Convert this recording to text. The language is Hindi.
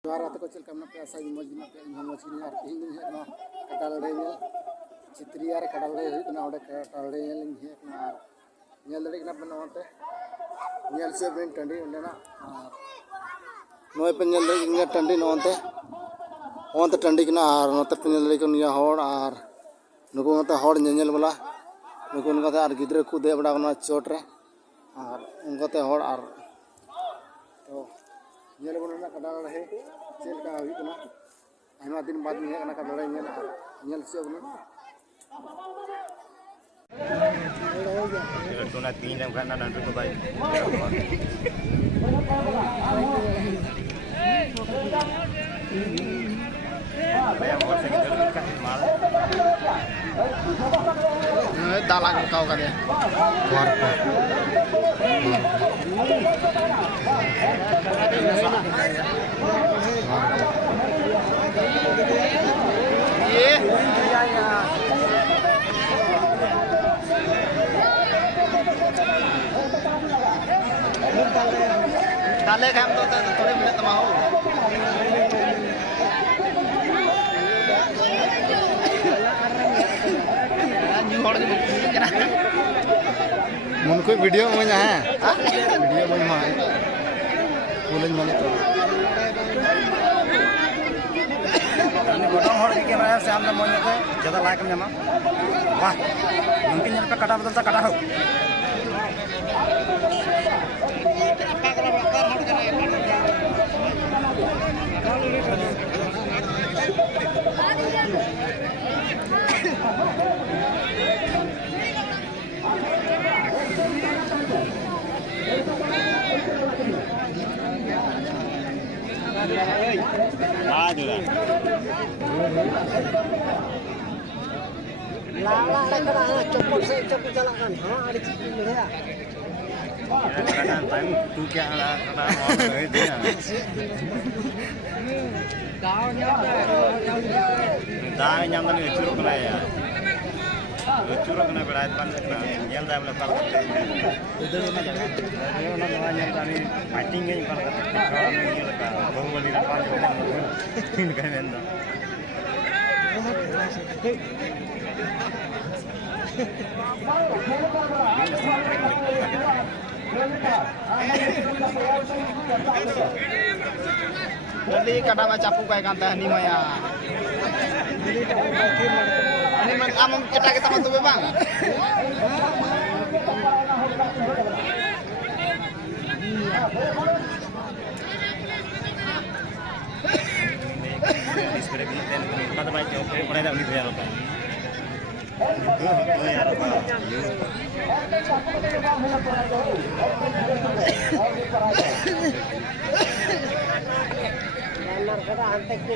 Juara atau kecil karena biasa imoj ini kadal reyel citriar kadal reyel kena udah kadal reyel ini kena nyel dari kena benar teh nyel siapa yang tadi udah nak noy penyel dari kena tadi nonte tadi kena nonte penyel dari kena hor ar nuku nonte hor nyel bala nuku nonte ar gidre kude bada kena cotre ar nonte hor ar तो ये लोगों ने कटाल रहे चेल का हुई तो ना हमारे दिन बाद में है ना कटाल रहे ये से अपने तो ना तीन जन करना ना तो भाई भैया और से किधर का माल दाला काव का दे वार पर ये डाले का हम तो थोड़े मिनट तमाहो मन कोई वीडियो में है वीडियो में माय बोलन माने तो अनि गोटम हर के कैमरा से हम मन पे ज्यादा लाइक में वाह उनके यहाँ पे कटा बदल सा कटा हो लाला करा चप्पल से चप्पल चला kan हां ada चिकन है kadang time tu क्या कटा और है दिया दाव nyam tadi curug kena ya curug kena berat pan kena nyel dah boleh par itu mana jalan dia orang orang nyel tadi fighting ini par kata kalau ini leka bahu balik pan ini kan enda Jadi kada macapu kayak kanta ni maya. Ini man amam kita mantu bang. Isperak ni ten kada baik oke pernah dah ni biar apa यार kada antek ke